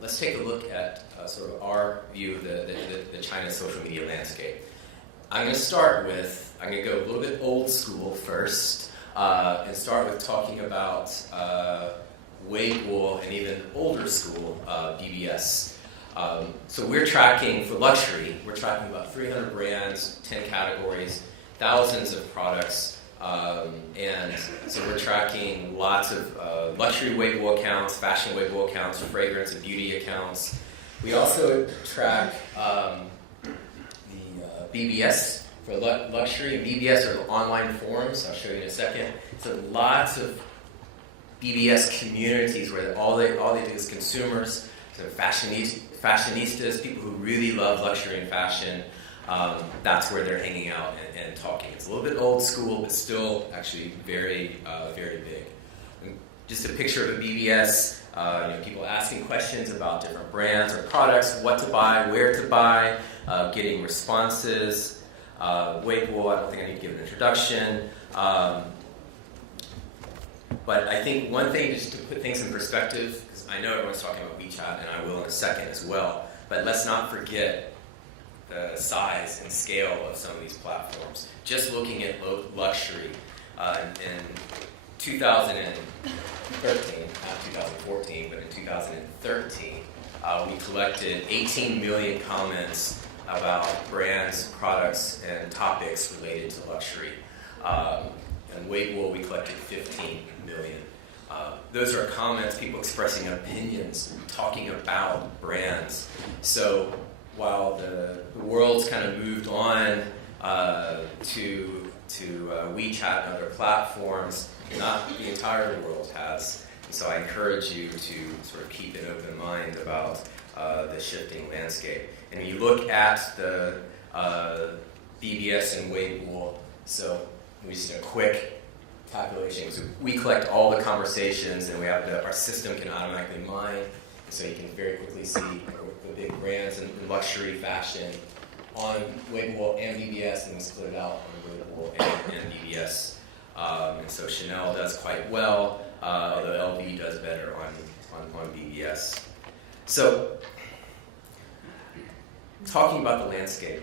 let's take a look at sort of our view of the China social media landscape. I'm going to go a little bit old school first, and start with talking about Weibo and even older school BBS. So we're tracking, for luxury, we're tracking about 300 brands, 10 categories, thousands of products, and so we're tracking lots of luxury Weibo accounts, fashion Weibo accounts, fragrance and beauty accounts. We also track the BBS for luxury. BBS are online forums. I'll show you in a second. So lots of BBS communities where all they do is consumers, so fashionistas, people who really love luxury and fashion. That's where they're hanging out and talking. It's a little bit old school, but still actually very, very big. And just a picture of a BBS. People asking questions about different brands or products, what to buy, where to buy, getting responses. Weibo, I don't think I need to give an introduction. But I think one thing, just to put things in perspective, because I know everyone's talking about WeChat, and I will in a second as well, but let's not forget the size and scale of some of these platforms. Just looking at luxury, in 2013, not 2014, but in 2013, we collected 18 million comments about brands, products, and topics related to luxury. And Weibo, we collected 15 million. Those are comments, people expressing opinions, talking about brands. So while the world's kind of moved on to WeChat and other platforms, not the entire world has. And so I encourage you to sort of keep an open mind about the shifting landscape. And when you look at the BBS and Weibo, so we just do a quick calculation. So we collect all the conversations, and we have our system can automatically mine, so you can very quickly see the big brands in luxury fashion on Weibo and BBS, and we split it out on Weibo and BBS. And so Chanel does quite well, although LV does better on BBS. So, talking about the landscape,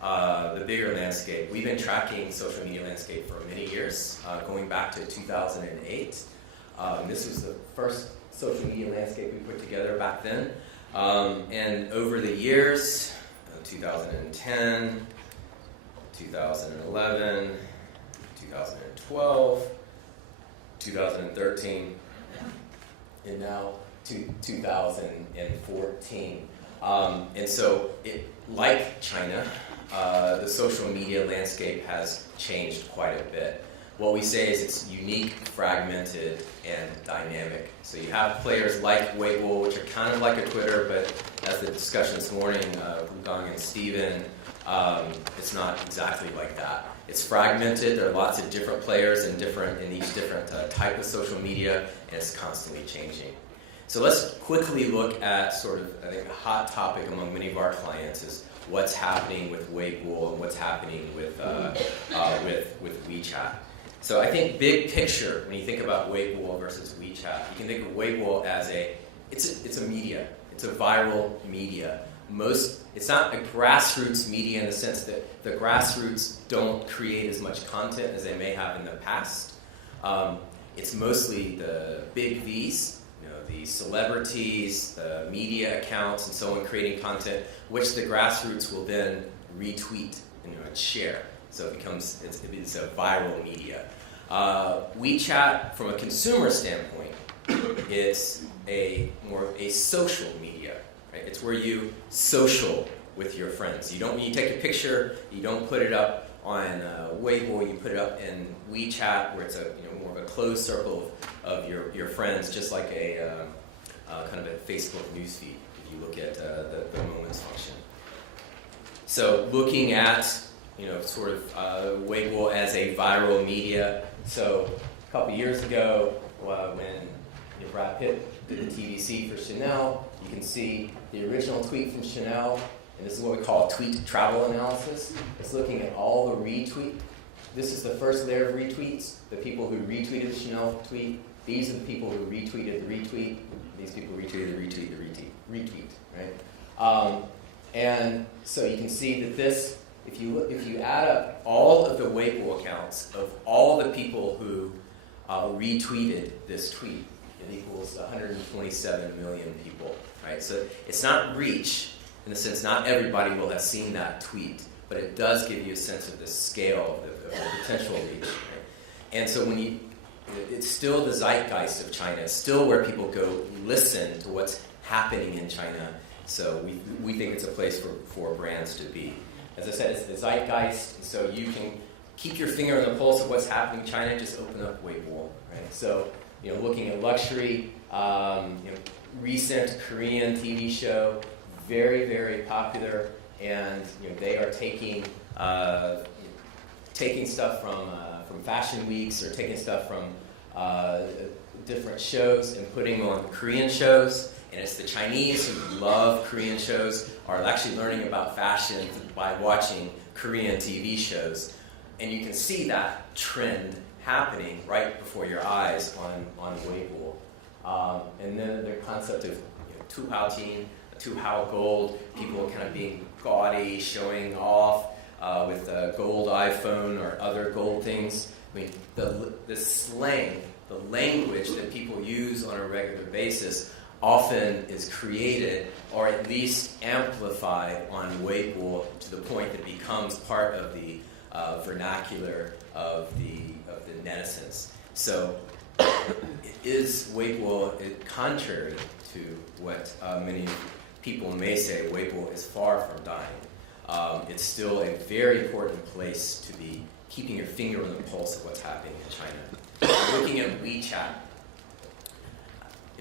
the bigger landscape, we've been tracking social media landscape for many years, going back to 2008. This was the first social media landscape we put together back then. And over the years, 2010, 2011, 2012, 2013, and now 2014. And so, like China, the social media landscape has changed quite a bit. What we say is it's unique, fragmented, and dynamic. So you have players like Weibo, which are kind of like a Twitter, but as the discussion this morning, Gang and Steven, it's not exactly like that. It's fragmented. There are lots of different players in each different type of social media, and it's constantly changing. So let's quickly look at sort of, I think, a hot topic among many of our clients is what's happening with Weibo and what's happening with WeChat. So I think big picture, when you think about Weibo versus WeChat, you can think of Weibo as it's a media. It's a viral media. It's not a grassroots media in the sense that the grassroots don't create as much content as they may have in the past. It's mostly the big Vs, the celebrities, the media accounts, and so on creating content, which the grassroots will then retweet and share. So it's a viral media. WeChat, from a consumer standpoint, it's more of a social media. Right? It's where you social with your friends. When you take a picture, you don't put it up on Weibo, you put it up in WeChat, where it's more of a closed circle of your friends, just like a kind of a Facebook newsfeed, if you look at the Moments function. So looking at sort of Weibo as a viral media. So a couple years ago, when Brad Pitt did the TVC for Chanel, you can see the original tweet from Chanel, and this is what we call tweet travel analysis. It's looking at all the retweet. This is the first layer of retweets, the people who retweeted the Chanel tweet. These are the people who retweeted the retweet. These people retweeted the retweet, right? And so you can see that this, if you add up all of the Weibo accounts of all the people who retweeted this tweet, it equals 127 million people, right? So it's not reach, in the sense not everybody will have seen that tweet, but it does give you a sense of the scale of the potential reach, right? And so it's still the zeitgeist of China. It's still where people go listen to what's happening in China. So we think it's a place for brands to be. As I said, it's the zeitgeist, and so you can keep your finger on the pulse of what's happening in China. Just open up Weibo, right? So looking at luxury, recent Korean TV show, very, very popular, and they are taking stuff from fashion weeks or taking stuff from different shows and putting them on Korean shows. And it's the Chinese who love Korean shows are actually learning about fashion by watching Korean TV shows. And you can see that trend happening right before your eyes on Weibo. And then the concept of Tuhaojin, Tuhao gold, people kind of being gaudy, showing off with a gold iPhone or other gold things. I mean, the slang, the language that people use on a regular basis often is created or at least amplified on Weibo to the point that it becomes part of the vernacular of the netizens. So is Weibo, contrary to what many people may say, Weibo is far from dying. It's still a very important place to be keeping your finger on the pulse of what's happening in China. Looking at WeChat,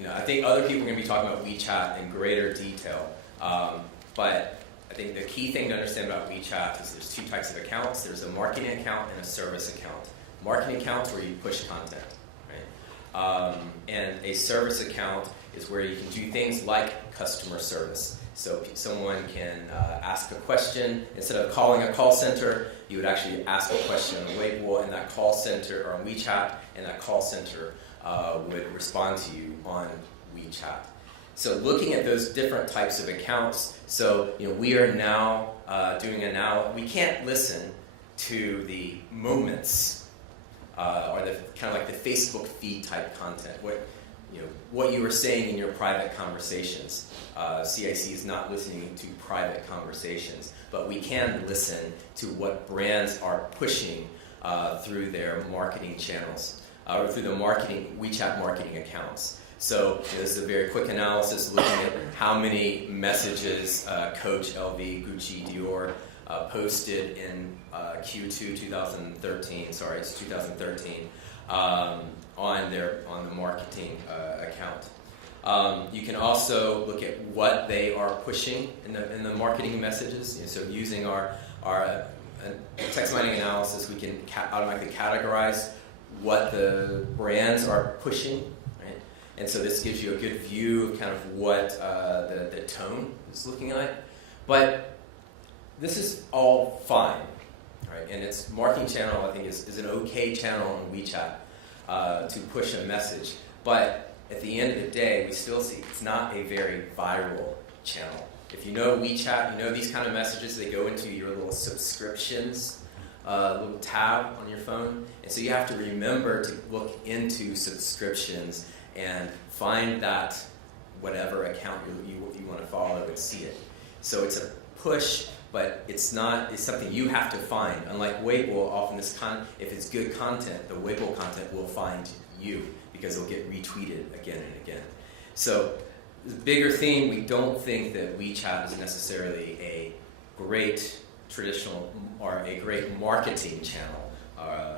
I think other people are going to be talking about WeChat in greater detail, but I think the key thing to understand about WeChat is there's two types of accounts. There's a marketing account and a service account. Marketing account's where you push content, right? And a service account is where you can do things like customer service. So someone can ask a question. Instead of calling a call center, you would actually ask a question on Weibo, and that call center, or on WeChat, and that call center would respond to you on WeChat. So looking at those different types of accounts, so we are now doing we can't listen to the moments or the kind of like the Facebook feed type content. What you were saying in your private conversations. CIC is not listening to private conversations, but we can listen to what brands are pushing through their marketing channels, or through the WeChat marketing accounts. So this is a very quick analysis looking at how many messages Coach, LV, Gucci, Dior posted in Q2 2013. Sorry, it's 2013 on the marketing account. You can also look at what they are pushing in the marketing messages. So using our text mining analysis, we can automatically categorize what the brands are pushing, right? And so this gives you a good view of kind of what the tone is looking like. But this is all fine, right? And its marketing channel, I think, is an okay channel on WeChat to push a message. But at the end of the day, we still see it's not a very viral channel. If you know WeChat, these kind of messages, they go into your little subscriptions little tab on your phone. And so you have to remember to look into subscriptions and find that whatever account you want to follow and see it. So it's a push, but it's something you have to find. Unlike Weibo, often if it's good content, the Weibo content will find you because it'll get retweeted again and again. So the bigger theme, we don't think that WeChat is necessarily a great traditional or a great marketing channel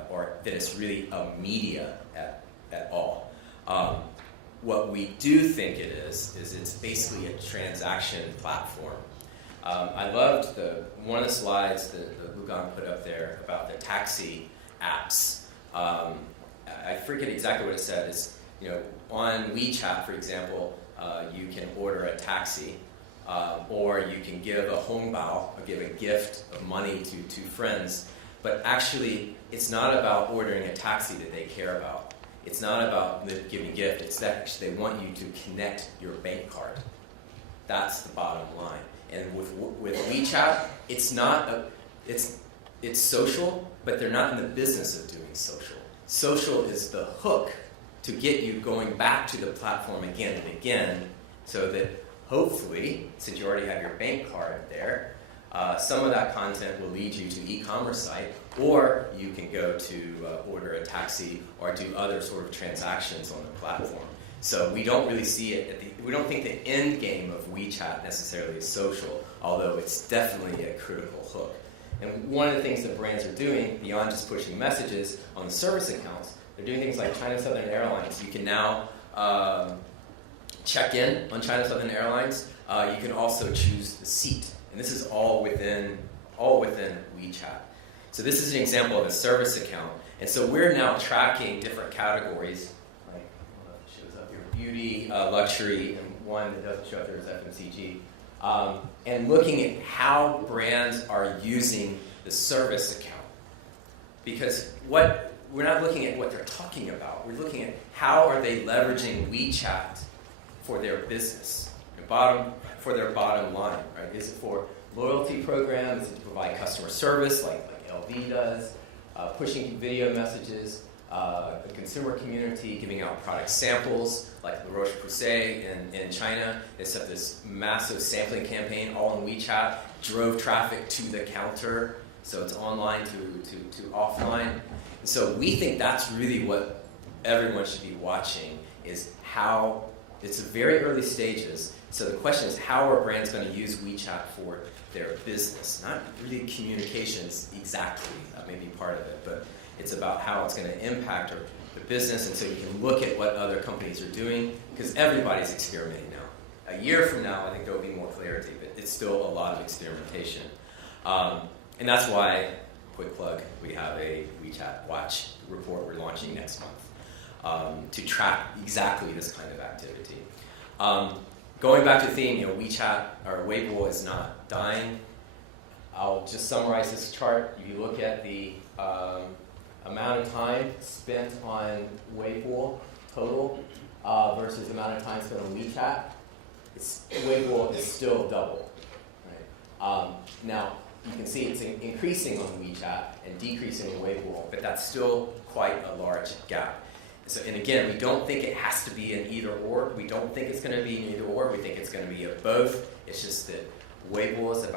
or that it's really a media at all. What we do think it is it's basically a transaction platform. I loved one of the slides that Lugan put up there about the taxi apps. I forget exactly what it said. It's, on WeChat, for example, you can order a taxi, or you can give a hongbao, or give a gift of money to friends. But actually, it's not about ordering a taxi that they care about. It's not about giving gift. It's that they want you to connect your bank card. That's the bottom line. And with WeChat, it's not it's social, but they're not in the business of doing social. Social is the hook to get you going back to the platform again and again, so that hopefully, since you already have your bank card there, some of that content will lead you to e-commerce site, or you can go to order a taxi or do other sort of transactions on the platform. So we don't really see it, we don't think the end game of WeChat necessarily is social, although it's definitely a critical hook. And one of the things that brands are doing, beyond just pushing messages on the service accounts, they're doing things like China Southern Airlines. You can now check in on China Southern Airlines. You can also choose the seat. And this is all within WeChat. So this is an example of a service account. And so we're now tracking different categories, like it shows up here, beauty, luxury, and one that doesn't show up there is FMCG. And looking at how brands are using the service account. Because we're not looking at what they're talking about. We're looking at how are they leveraging WeChat for their business, for their bottom line, right? Is it for loyalty programs? Is it to provide customer service like LV does? Pushing video messages, the consumer community, giving out product samples like La Roche-Posay in China. They set this massive sampling campaign all on WeChat, drove traffic to the counter, so it's online to offline. And so we think that's really what everyone should be watching, is how it's very early stages. So the question is, how are brands going to use WeChat for their business? Not really communications exactly, that may be part of it, but it's about how it's going to impact the business, and so you can look at what other companies are doing, because everybody's experimenting now. A year from now, I think there will be more clarity, but it's still a lot of experimentation. And that's why, quick plug, we have a WeChat Watch report we're launching next month to track exactly this kind of activity. Going back to the theme, WeChat or Weibo is not dying. I'll just summarize this chart. If you look at the amount of time spent on Weibo total versus the amount of time spent on WeChat, Weibo is still double. Right? Now, you can see it's increasing on WeChat and decreasing on Weibo, but that's still quite a large gap. So, and again, we don't think it has to be an either or. We don't think it's going to be an either or. We think it's going to be a both. It's just that Weibo is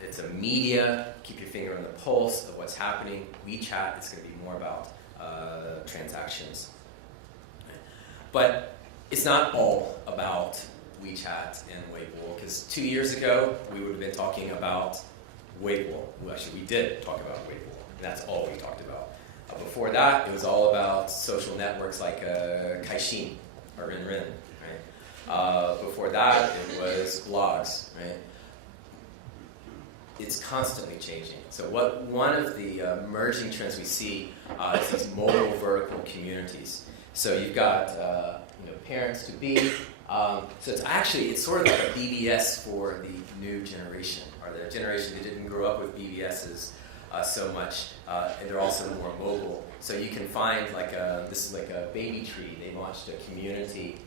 it's a media, keep your finger on the pulse of what's happening. WeChat is going to be more about transactions. But it's not all about WeChat and Weibo, because 2 years ago, we would have been talking about Weibo. Well, actually, we did talk about Weibo, and that's all we talked about. Before that, it was all about social networks like Kaixin or Ren, right? Before that, it was blogs, right? It's constantly changing. So one of the emerging trends we see is these mobile vertical communities. So you've got parents to be. So it's sort of like a BBS for the new generation, or the generation that didn't grow up with BBSs so much, and they're also more mobile. So you can find this is like a baby tree. They launched a community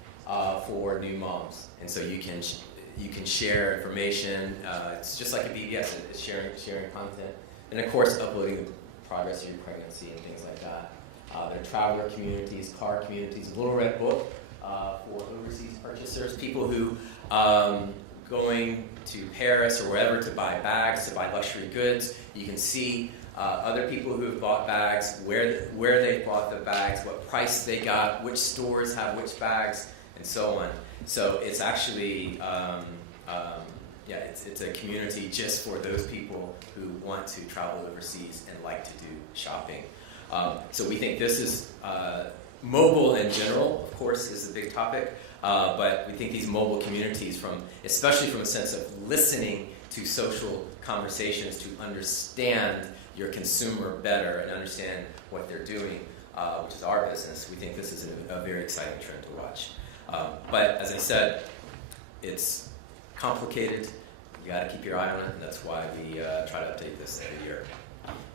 for new moms, and so you can share information. It's just like a BBS. It's sharing content, and of course uploading the progress of your pregnancy and things like that. There are traveler communities, car communities, a Little Red Book for overseas purchasers, people who going to Paris or wherever to buy bags, to buy luxury goods. You can see other people who have bought bags, where they bought the bags, what price they got, which stores have which bags, and so on. So it's actually, it's a community just for those people who want to travel overseas and like to do shopping. So we think this is mobile in general, of course, is a big topic. But we think these mobile communities, especially from a sense of listening to social conversations to understand your consumer better and understand what they're doing, which is our business, we think this is a very exciting trend to watch. But as I said, it's complicated. You got to keep your eye on it, and that's why we try to update this every year.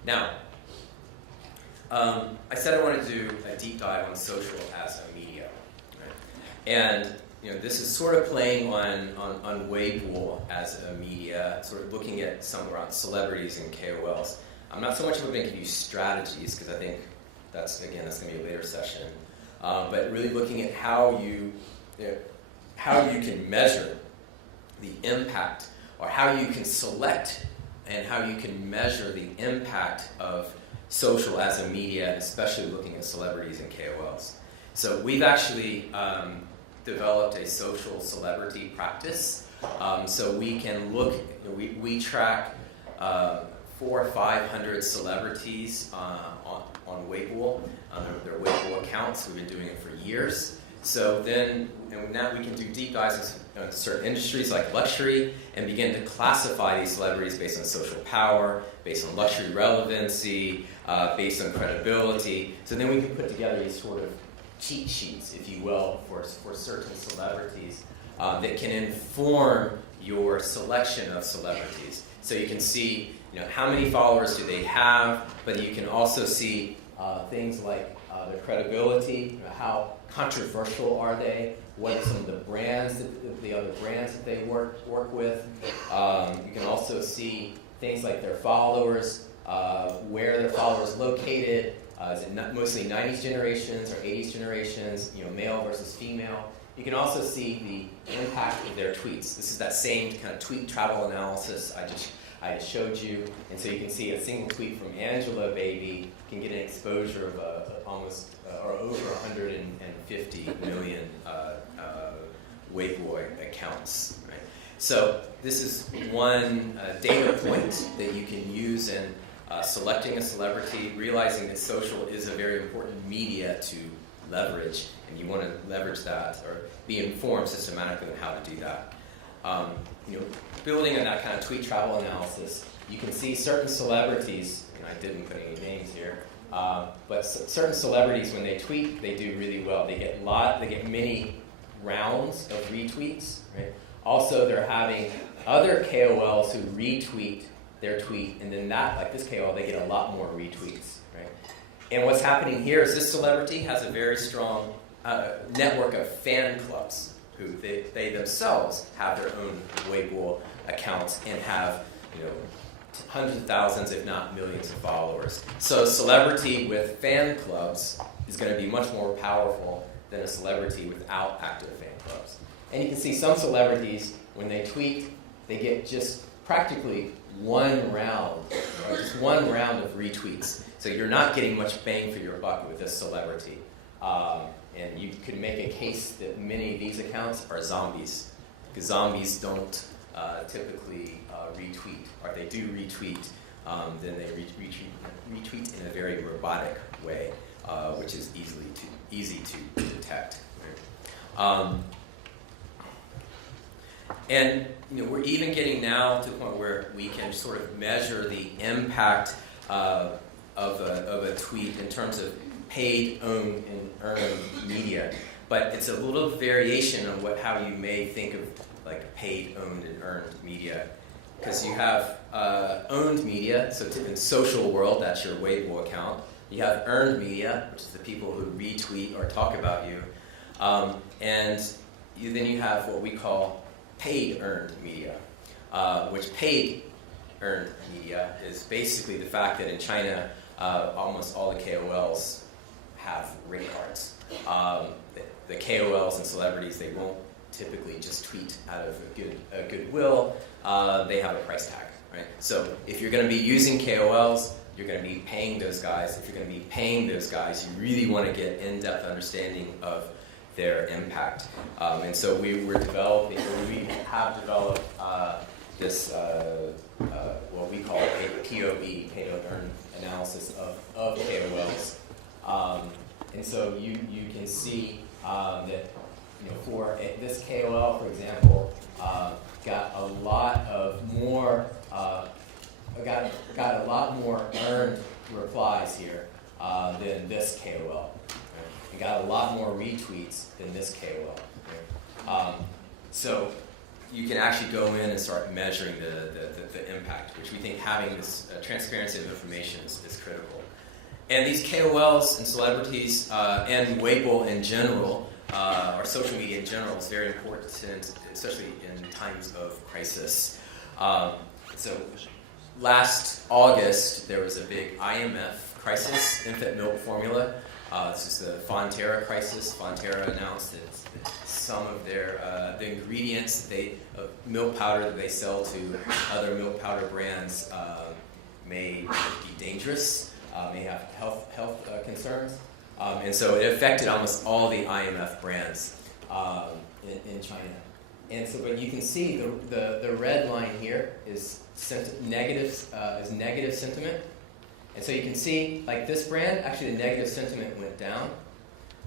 Now, I said I wanted to do a deep dive on social as a media, right? And this is sort of playing on Weibo as a media, sort of looking at some around celebrities and KOLs. I'm not so much going to give you strategies because I think that's going to be a later session, but really looking at how you can measure the impact, or how you can select and how you can measure the impact of social as a media, especially looking at celebrities and KOLs. So we've actually developed a social celebrity practice. So we can look, we track 400 or 500 celebrities on Weibo, their Weibo accounts. We've been doing it for years. So then, and now we can do deep dives in certain industries like luxury and begin to classify these celebrities based on social power, based on luxury relevancy, based on credibility. So then we can put together these sort of cheat sheets, if you will, for certain celebrities that can inform your selection of celebrities. So you can see, how many followers do they have, but you can also see things like their credibility, how controversial are they, what are some of the brands, the other brands that they work with. You can also see things like their followers, where their followers located. Is it mostly 90s generations or 80s generations, male versus female? You can also see the impact of their tweets. This is that same kind of tweet travel analysis I just showed you. And so you can see a single tweet from Angela Baby can get an exposure of almost or over 150 million Weibo accounts. Right? So this is one data point that you can use in selecting a celebrity, realizing that social is a very important media to leverage, and you want to leverage that or be informed systematically on how to do that. Building on that kind of tweet travel analysis, you can see certain celebrities, and I didn't put any names here, but certain celebrities, when they tweet, they do really well. They get many rounds of retweets, right? Also, they're having other KOLs who retweet their tweet, and then like this KOL, they get a lot more retweets, right? And what's happening here is this celebrity has a very strong network of fan clubs who they themselves have their own Weibo accounts and have hundreds of thousands, if not millions, of followers. So a celebrity with fan clubs is going to be much more powerful than a celebrity without active fan clubs. And you can see some celebrities, when they tweet, they get just practically one round of retweets. So you're not getting much bang for your buck with this celebrity. And you could make a case that many of these accounts are zombies, because zombies don't typically retweet, or if they do retweet, then they retweet in a very robotic way, which is easy to detect. Right? And we're even getting now to the point where we can sort of measure the impact of a tweet in terms of paid, owned, and earned media. But it's a little variation on how you may think of like paid, owned, and earned media. Because you have owned media, so in the social world, that's your Weibo account. You have earned media, which is the people who retweet or talk about you. And then you have what we call paid earned media, which paid earned media is basically the fact that in China, almost all the KOLs have rate cards. The KOLs and celebrities, they won't typically just tweet out of a goodwill. They have a price tag, right? So if you're going to be using KOLs, you're going to be paying those guys. If you're going to be paying those guys, you really want to get in-depth understanding of their impact. And so we have developed this, what we call a POV, paid earned analysis of KOLs. And so you can see that for this KOL, for example, got a lot more earned replies here than this KOL. Right? It got a lot more retweets than this KOL. Right? So you can actually go in and start measuring the impact, which we think having this transparency of information is critical. And these KOLs and celebrities and Weibo in general, or social media in general, is very important, especially in times of crisis. So last August, there was a big IMF crisis, infant milk formula. This is the Fonterra Crisis. Fonterra announced that some of their the ingredients milk powder that they sell to other milk powder brands may be dangerous, may have health concerns, and so it affected almost all the IMF brands in China. And so, but you can see the red line here is negative sentiment. And so you can see, like this brand, actually the negative sentiment went down,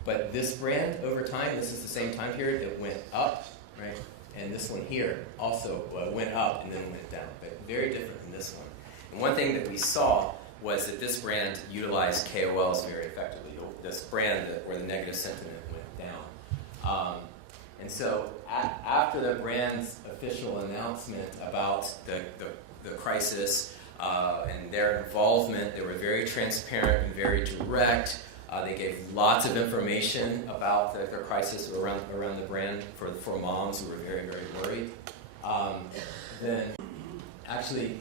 but this brand, over time, this is the same time period, it went up, right? And this one here also went up and then went down, but very different from this one. And one thing that we saw was that this brand utilized KOLs very effectively. This brand where the negative sentiment went down. And so after the brand's official announcement about the crisis, and their involvement, they were very transparent and very direct. They gave lots of information about the crisis around the brand for moms who were very, very worried. Then, actually,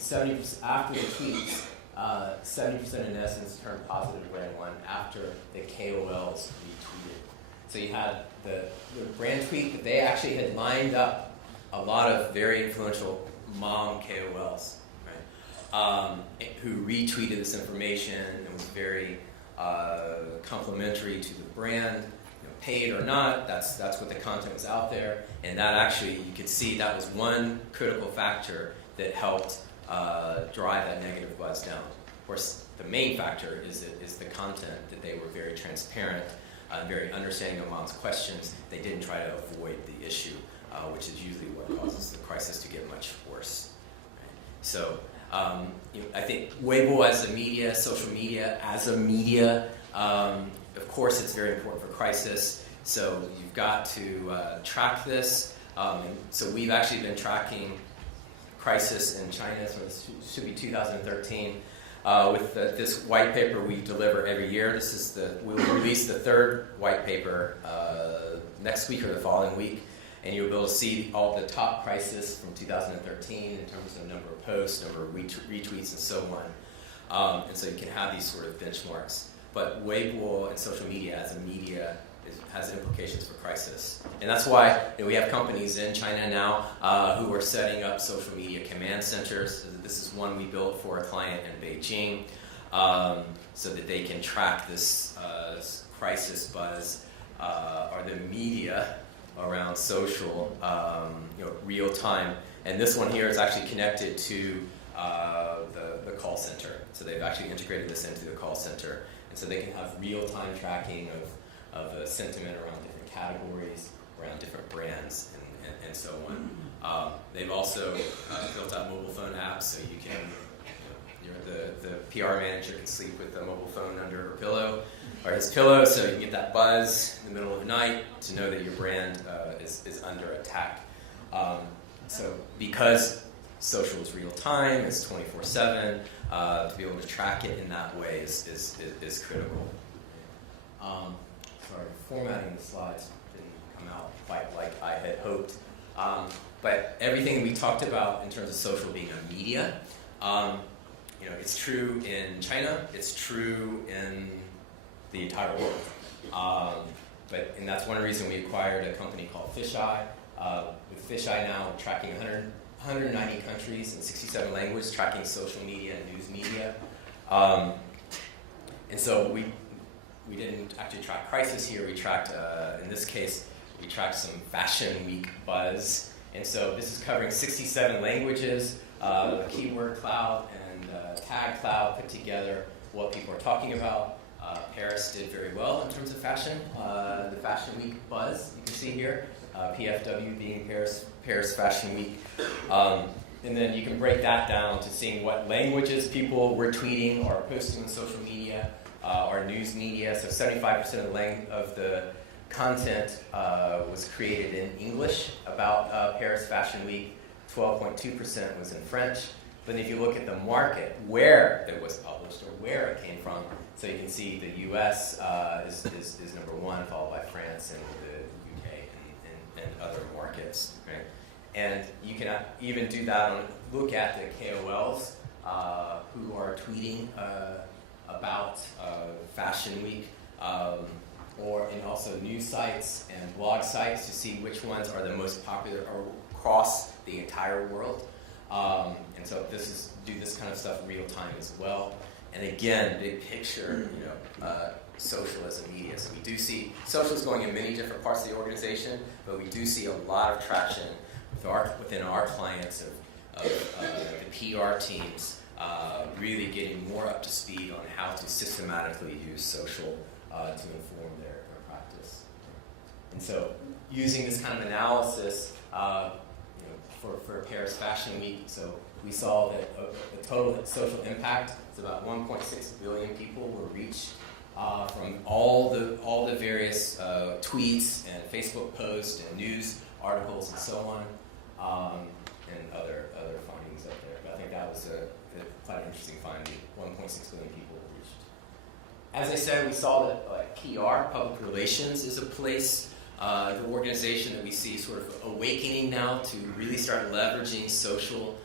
after the tweets, 70% in essence turned positive brand one after the KOLs retweeted. So you had the brand tweet that they actually had lined up a lot of very influential mom KOLs. Who retweeted this information and was very complimentary to the brand, paid or not. That's what the content was out there, and that actually you could see that was one critical factor that helped drive that negative buzz down. Of course, the main factor is the content, that they were very transparent, very understanding of mom's questions. They didn't try to avoid the issue, which is usually what causes the crisis to get much worse. Right? So. I think Weibo as a media, social media as a media, of course it's very important for crisis, so you've got to track this. And so we've actually been tracking crisis in China, so this should be 2013. With this white paper we deliver every year. We'll release the third white paper next week or the following week. And you'll be able to see all the top crisis from 2013 in terms of number of posts, number of retweets, and so on. And so you can have these sort of benchmarks. But Weibo and social media as a media has implications for crisis. And that's why we have companies in China now who are setting up social media command centers. This is one we built for a client in Beijing so that they can track this crisis buzz or the media around social, real time. And this one here is actually connected to the call center. So they've actually integrated this into the call center. And so they can have real-time tracking of sentiment around different categories, around different brands, and so on. They've also built out mobile phone apps, so you can, the PR manager can sleep with the mobile phone under her pillow, or his pillow, so you can get that buzz in the middle of the night to know that your brand is under attack. So because social is real time, it's 24/7, to be able to track it in that way is critical. Sorry, formatting the slides didn't come out quite like I had hoped. But everything we talked about in terms of social being a media, it's true in China, it's true in the entire world. And that's one reason we acquired a company called Fisheye. With Fisheye now, we're tracking 190 countries and 67 languages, tracking social media and news media. And so we didn't actually track crisis here. We tracked, in this case, we tracked some fashion week buzz. And so this is covering 67 languages, a keyword cloud and tag cloud put together what people are talking about. Paris did very well in terms of fashion. The Fashion Week buzz, you can see here, PFW being Paris Fashion Week. And then you can break that down to seeing what languages people were tweeting or posting on social media or news media. So 75% of the content was created in English about Paris Fashion Week. 12.2% was in French. But if you look at the market, where it was published or where it came from, so you can see the U.S. is number one, followed by France and the U.K. and other markets, right? And you can even do that on, look at the KOLs who are tweeting about Fashion Week, and also news sites and blog sites to see which ones are the most popular across the entire world. And so do this kind of stuff real time as well. And again, big picture, social as a media. So we do see social is going in many different parts of the organization, but we do see a lot of traction within our clients of the PR teams really getting more up to speed on how to systematically use social to inform their practice. And so using this kind of analysis for Paris Fashion Week, so we saw that the total social impact is about 1.6 billion people were reached from all the various tweets and Facebook posts and news articles and so on, and other findings up there. But I think that was a quite interesting finding. 1.6 billion people were reached. As I said, we saw that PR, public relations, is a place, the organization that we see sort of awakening now to really start leveraging social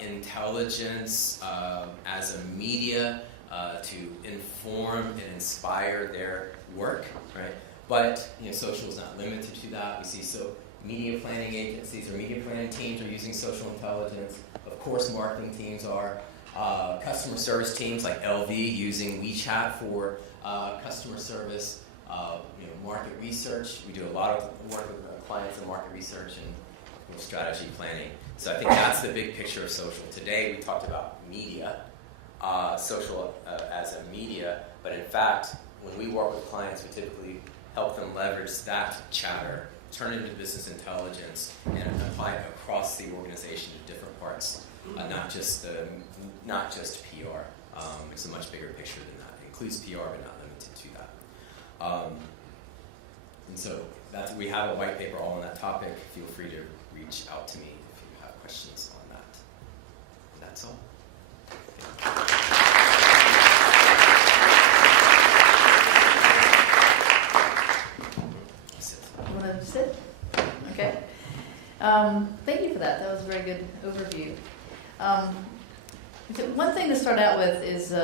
intelligence as a media to inform and inspire their work, right? But social is not limited to that. We see media planning agencies or media planning teams are using social intelligence. Of course, marketing teams are. Customer service teams like LV using WeChat for customer service. Market research. We do a lot of work with clients in market research and strategy planning. So I think that's the big picture of social. Today we talked about media, social as a media, but in fact, when we work with clients, we typically help them leverage that chatter, turn it into business intelligence, and apply it across the organization to different parts, not just PR. It's a much bigger picture than that. It includes PR, but not limited to that. And so we have a white paper all on that topic. Feel free to reach out to me if you have questions on that. And that's all. You want to sit? Okay. Thank you for that. That was a very good overview. One thing to start out with is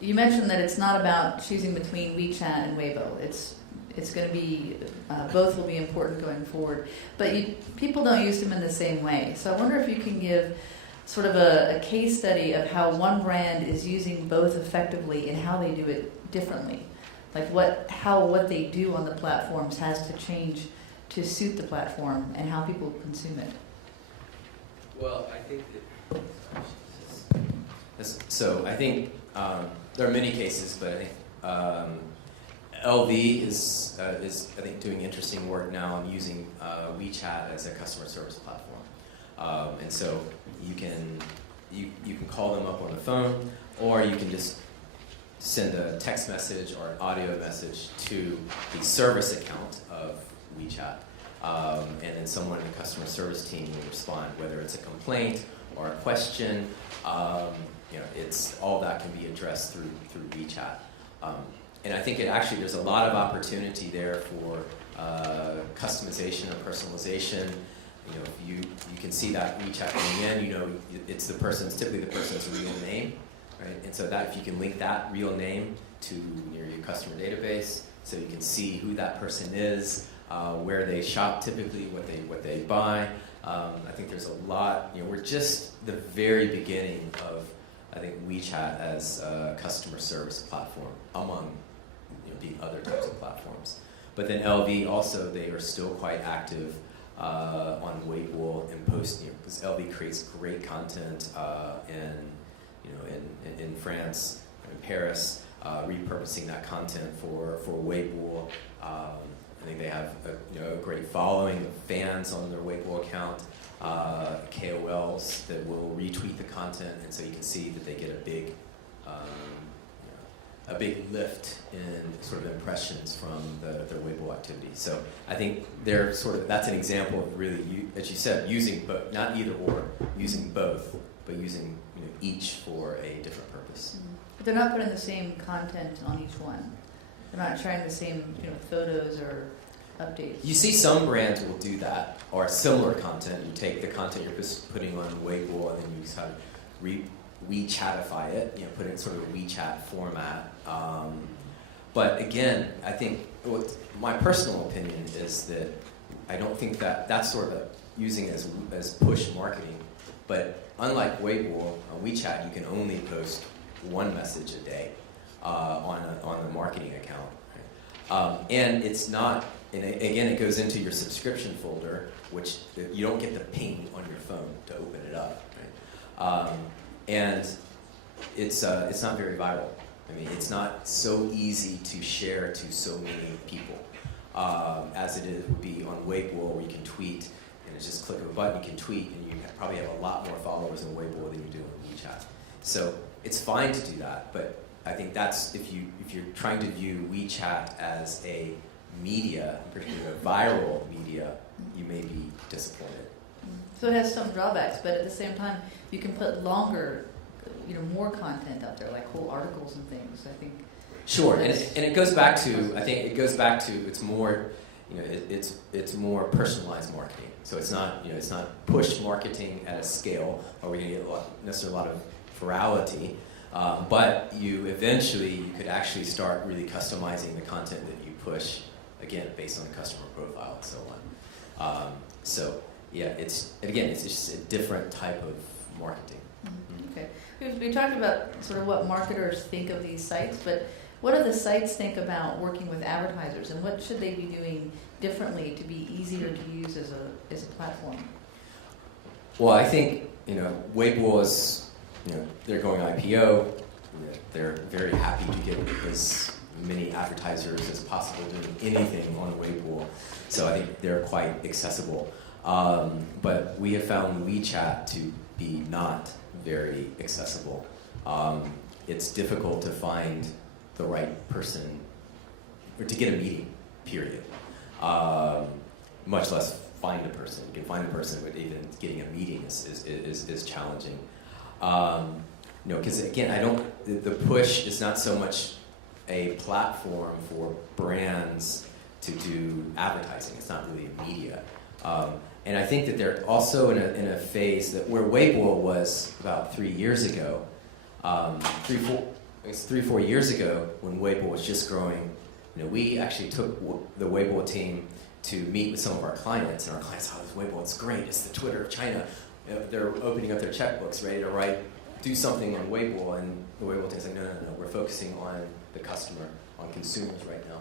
you mentioned that it's not about choosing between WeChat and Weibo. It's going to be, both will be important going forward. But people don't use them in the same way. So I wonder if you can give sort of a case study of how one brand is using both effectively and how they do it differently. Like what they do on the platforms has to change to suit the platform and how people consume it. Well, I think there are many cases, but I think LV is I think doing interesting work now on using WeChat as a customer service platform, and so you can call them up on the phone, or you can just send a text message or an audio message to the service account of WeChat, and then someone in the customer service team will respond, whether it's a complaint or a question. It's all that can be addressed through WeChat. And I think there's a lot of opportunity there for customization or personalization. You can see that WeChat coming in. It's typically the person's real name, right? And so that if you can link that real name to your customer database, so you can see who that person is, where they shop typically, what they buy. I think there's a lot. We're just the very beginning of I think WeChat as a customer service platform among the other types of platforms. But then LV also, they are still quite active on Weibo and posting, because LV creates great content in France, in Paris, repurposing that content for Weibo. I think they have a great following of fans on their Weibo account, KOLs that will retweet the content, and so you can see that they get a big lift in sort of impressions from their Weibo activity. So I think that's an example of really, as you said, using both, not either or, using both but using each for a different purpose. But they're not putting the same content on each one. They're not sharing the same photos or updates. You see some brands will do that, or similar content. You take the content you're putting on Weibo and then you kind of WeChatify it, put it in sort of a WeChat format. But again, I think my personal opinion is that I don't think that's sort of using it as push marketing. But unlike Weibo, on WeChat, you can only post one message a day on the marketing account. And it's not, and again, it goes into your subscription folder, which you don't get the ping on your phone to open it up. Right? And it's not very viral. I mean, it's not so easy to share to so many people as would be on Weibo, where you can tweet, and it's just click of a button, you can tweet, and you probably have a lot more followers in Weibo than you do on WeChat. So it's fine to do that, but I think that's if you're trying to view WeChat as a media, in particular viral media, you may be disappointed. So it has some drawbacks, but at the same time, you can put longer, more content out there, like whole articles and things. I think. Sure, and it goes back to, I think it goes back to, it's more, it's more personalized marketing. So it's not push marketing at a scale, or we're going to get necessarily a lot of virality, but you could actually start really customizing the content that you push, again, based on the customer profile and so on. So yeah, it's just a different type of marketing. Mm-hmm. Okay, we talked about sort of what marketers think of these sites, but what do the sites think about working with advertisers, and what should they be doing differently to be easier to use as a platform? Well, I think Weibo is they're going IPO. They're very happy to get as many advertisers as possible doing anything on Weibo, so I think they're quite accessible. But we have found WeChat to be not very accessible. It's difficult to find the right person, or to get a meeting, period. Much less find a person. You can find a person, but even getting a meeting is challenging. Because again, the push is not so much a platform for brands to do advertising. It's not really a media. And I think that they're also in a phase where Weibo was about 3 years ago, 3-4 years ago, when Weibo was just growing. We actually took the Weibo team to meet with some of our clients, and our clients, this Weibo, it's great, it's the Twitter of China. They're opening up their checkbooks, ready to do something on Weibo, and the Weibo team's like, no, we're focusing on the customer, on consumers right now.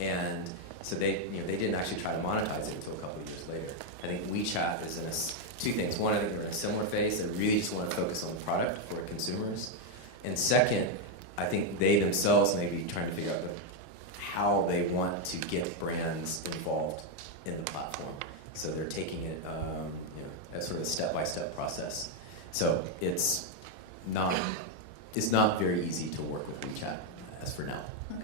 And so they didn't actually try to monetize it until a couple of years later. I think WeChat is in two things. One, I think they're in a similar phase. They really just want to focus on the product for consumers. And second, I think they themselves may be trying to figure out how they want to get brands involved in the platform. So they're taking it as sort of a step-by-step process. So it's not very easy to work with WeChat as for now. Okay.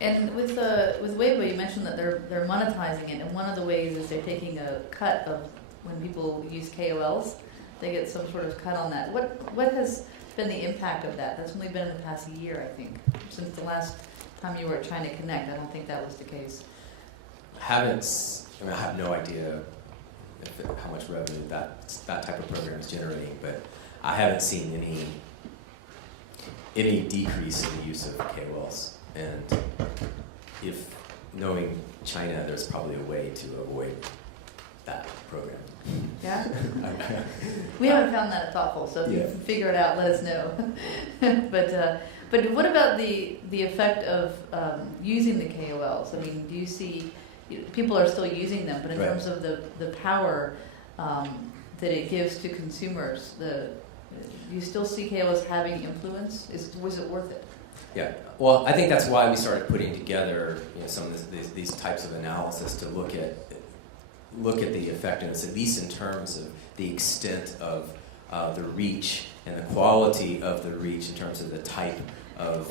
And with Weibo, you mentioned that they're monetizing it, and one of the ways is they're taking a cut of when people use KOLs. They get some sort of cut on that. What has been the impact of that? That's only been in the past year, I think. Since the last time you were at China Connect, I don't think that was the case. I have no idea how much revenue that type of program is generating, but I haven't seen any decrease in the use of KOLs. And if knowing China, there's probably a way to avoid that program. Yeah? We haven't found that thoughtful, so if you can figure it out, let us know. But what about the effect of using the KOLs? I mean, do you see people are still using them, but in terms of the power that it gives to consumers, do you still see KOLs having influence? Was it worth it? Yeah, well, I think that's why we started putting together some of these types of analysis to look at the effectiveness, at least in terms of the extent of the reach and the quality of the reach in terms of the type of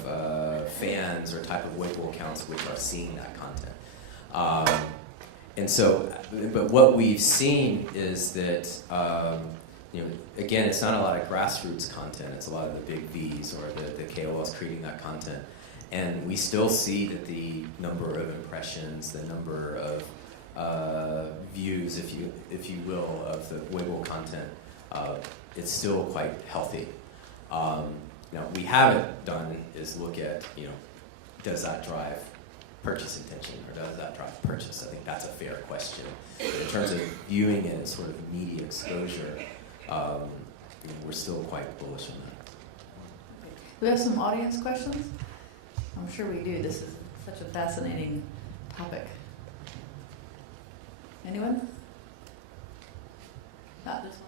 fans or type of Weibo accounts which are seeing that content. And so, but what we've seen is that again, it's not a lot of grassroots content. It's a lot of the big Vs or the KOLs creating that content. And we still see that the number of impressions, the number of views, if you will, of the Weibo content, it's still quite healthy. Now, we haven't done is look at, does that drive purchase intention or does that drive purchase? I think that's a fair question. In terms of viewing it as sort of media exposure, we're still quite bullish on that. Do we have some audience questions? I'm sure we do. This is such a fascinating topic. Anyone? Not this one.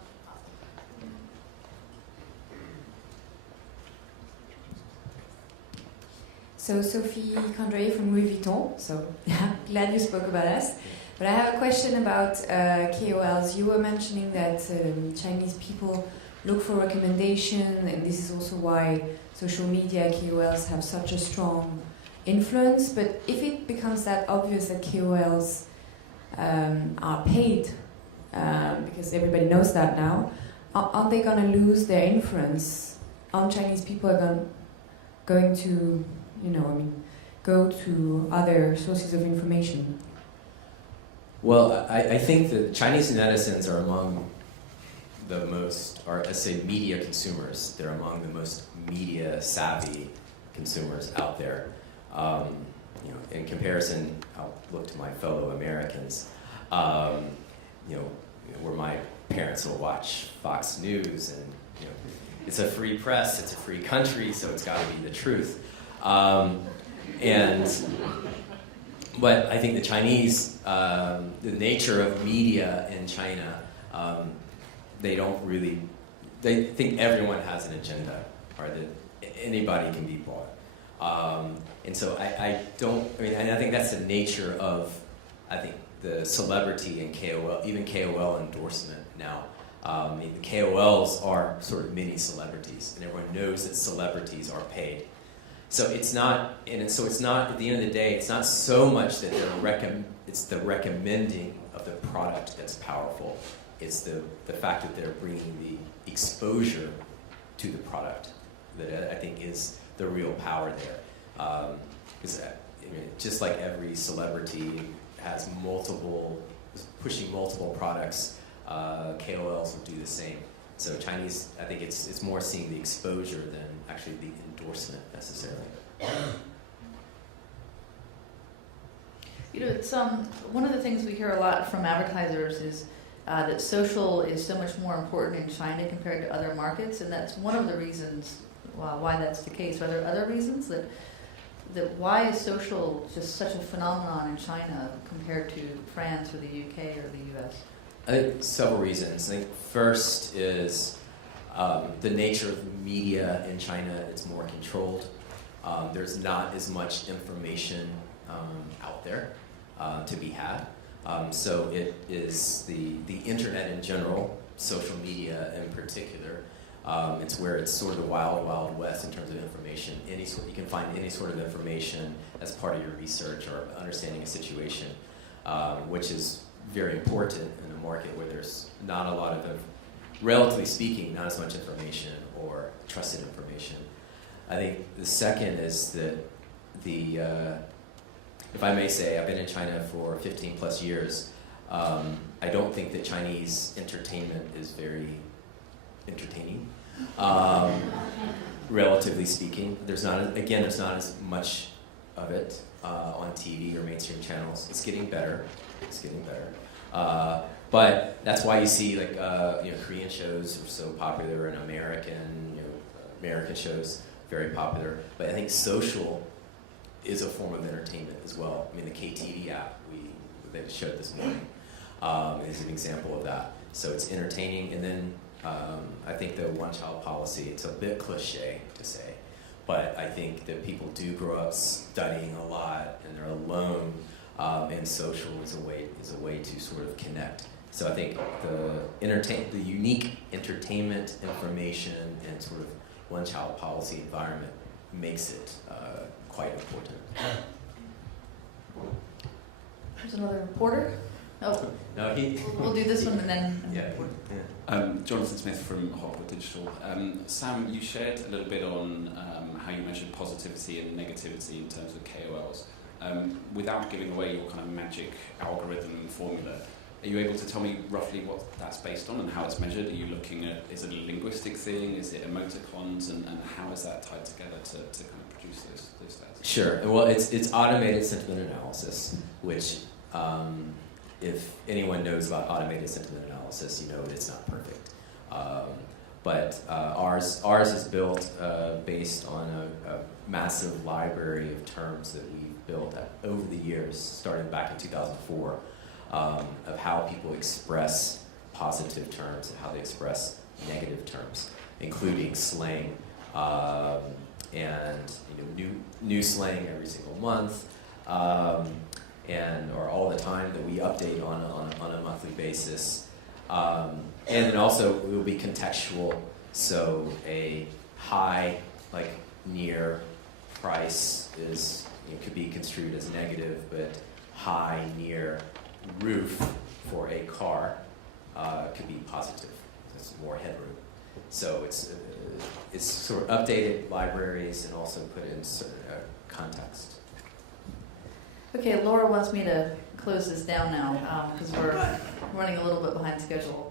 So Sophie Condré from Louis Vuitton. So glad you spoke about us. But I have a question about KOLs. You were mentioning that Chinese people look for recommendation, and this is also why social media KOLs have such a strong influence. But if it becomes that obvious that KOLs are paid, because everybody knows that now, aren't they going to lose their influence? Aren't Chinese people going to, go to other sources of information? Well, I think that Chinese netizens are among the most, or let's say media consumers. They're among the most media savvy consumers out there. In comparison, I'll look to my fellow Americans, where my parents will watch Fox News, and it's a free press, it's a free country, so it's got to be the truth. But I think the Chinese, the nature of media in China, they think everyone has an agenda, or that anybody can be bought. And so I think that's the nature of, the celebrity and KOL, even KOL endorsement now. The KOLs are sort of mini celebrities, and everyone knows that celebrities are paid. So it's not, at the end of the day, it's not so much that it's the recommending of the product that's powerful. It's the fact that they're bringing the exposure to the product that I think is the real power there. Because just like every celebrity has pushing multiple products, KOLs will do the same. So Chinese, I think it's more seeing the exposure than actually the endorsement necessarily. It's one of the things we hear a lot from advertisers is that social is so much more important in China compared to other markets, and that's one of the reasons why that's the case. Are there other reasons that why is social just such a phenomenon in China compared to France or the UK or the US? I think several reasons. I think first is the nature of media in China. It's more controlled. There's not as much information out there to be had. So it is the internet in general, social media in particular. It's where it's sort of the wild, wild west in terms of information. You can find any sort of information as part of your research or understanding a situation, which is very important in a market where there's not a lot of, relatively speaking, not as much information or trusted information. I think the second is that if I may say, I've been in China for 15 plus years. I don't think that Chinese entertainment is very entertaining, relatively speaking. There's not as much of it on TV or mainstream channels. It's getting better. But that's why you see Korean shows are so popular and American shows very popular. But I think social is a form of entertainment as well. I mean, the KTV app that showed this morning is an example of that. So it's entertaining, and then I think the one-child policy, it's a bit cliche to say, but I think that people do grow up studying a lot, and they're alone, and social is a way to sort of connect. So I think the unique entertainment, information, and sort of one-child policy environment makes it quite important. There's another reporter. Oh, No, we'll do this one and then. Yeah. Jonathan Smith from Hotwood Digital. Sam, you shared a little bit on how you measured positivity and negativity in terms of KOLs. Without giving away your kind of magic algorithm and formula, are you able to tell me roughly what that's based on and how it's measured? Are you looking at, is it a linguistic thing, is it emoticons, and how is that tied together to kind of produce those stats? Sure. Well, it's automated sentiment analysis, which if anyone knows about automated sentiment analysis, you know it's not perfect. But ours is built based on a massive library of terms that we've built over the years, starting back in 2004, of how people express positive terms and how they express negative terms, including slang, and new slang every single month, or all the time that we update on a monthly basis. And then also it will be contextual, so a high, like near price is, could be construed as negative, but high near roof for a car could be positive. It's more headroom. So it's sort of updated libraries and also put in certain context. Okay, Laura wants me to close this down now because we're running a little bit behind schedule.